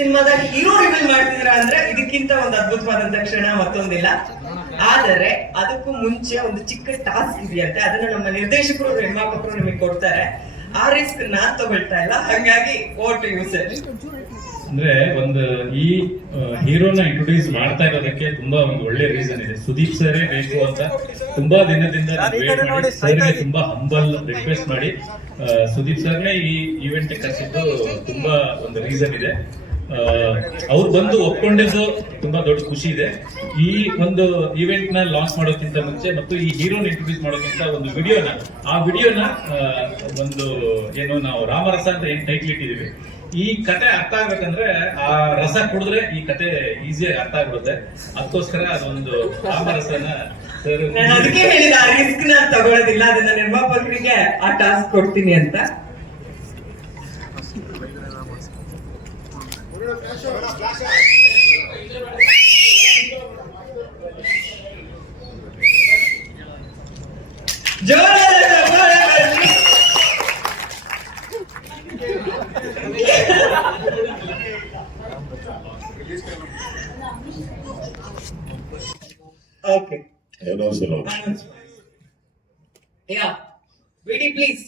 ಸಿನಿಮಾದ hero reveal ಮಾಡ್ತಿದ್ರ ಅಂದ್ರೆ ಇದಕ್ಕಿಂತ ಒಂದು ಅದ್ಭುತವಾದಂತ ಕ್ಷಣ ಮತ್ತೊಂದಿಲ್ಲ. ಆದರೆ ಅದಕ್ಕೂ ಮುಂಚೆ ಒಂದು ಚಿಕ್ಕ ಟಾಸ್ಕ್ ಇದೆಯಂತೆ. ಅದನ್ನ ನಮ್ಮ ನಿರ್ದೇಶಕರು ನಿರ್ಮಾಪಕರು ನಿಮಗೆ ಕೊಡ್ತಾರೆ. ಆ ರಿಸ್ಕ್ ನಾನ್ ತಗೊಳ್ತಾ ಇಲ್ಲ. ಹಂಗಾಗಿ ಓಟ್ ಯೂಸ್ ಅಂದ್ರೆ ಒಂದು ಈ ಹೀರೋನ ಇಂಟ್ರೊಡ್ಯೂಸ್ ಮಾಡ್ತಾ ಇರೋದಕ್ಕೆ ತುಂಬಾ ಒಂದು ಒಳ್ಳೆ ರೀಸನ್ ಇದೆ. ಸುದೀಪ್ ಸರೇ ಬೇಕು ಅಂತ ತುಂಬಾ ದಿನದಿಂದ ಸರ್ಗೆ ತುಂಬಾ ಹಂಬಲ್ ರಿಕ್ವೆಸ್ಟ್ ಮಾಡಿ ಸುದೀಪ್ ಸರ್ನೇ ಈ ಇವೆಂಟ್ ಕರೆಸಿದ್ದು ತುಂಬಾ ಒಂದು ರೀಸನ್ ಇದೆ. ಅವ್ರು ಬಂದು ಒಪ್ಕೊಂಡಿದ್ದು ತುಂಬಾ ದೊಡ್ಡ ಖುಷಿ ಇದೆ. ಈ ಒಂದು ಇವೆಂಟ್ನ ಲಾಂಚ್ ಮಾಡೋಕ್ಕಿಂತ ಮುಂಚೆ ಮತ್ತು ಈ ಹೀರೋನ್ ಇಂಟ್ರೊಡ್ಯೂಸ್ ಮಾಡೋಕ್ಕಿಂತ ಒಂದು ವಿಡಿಯೋನ ಆ ವಿಡಿಯೋನ ಒಂದು ಏನು ನಾವು ರಾಮರಸ ಅಂತ ಏನ್ ಟೈಟ್ಲ್ ಇಟ್ಟಿದೀವಿ ಈ ಕತೆ ಅರ್ಥ ಆಗ್ಬೇಕಂದ್ರೆ ಆ ರಸ ಕುಡಿದ್ರೆ ಈ ಕತೆ ಈಸಿಯಾಗಿ ಅರ್ಥ ಆಗ್ಬಿಡುತ್ತೆ. ಅದಕ್ಕೋಸ್ಕರ ಅದೊಂದು ರಾಮರಸನ ಅದಕ್ಕೆ ಹೇಳಿದ ರಿಸ್ಕ್ ತಗೊಳ್ಳೋದಿಲ್ಲ, ಅದನ್ನ ನಿರ್ಮಾಪಕರಿಗೆ ಆ ಟಾಸ್ಕ್ ಕೊಡ್ತೀನಿ ಅಂತ. ఓకే ఏదో సెలవు యా వీడి ప్లీజ్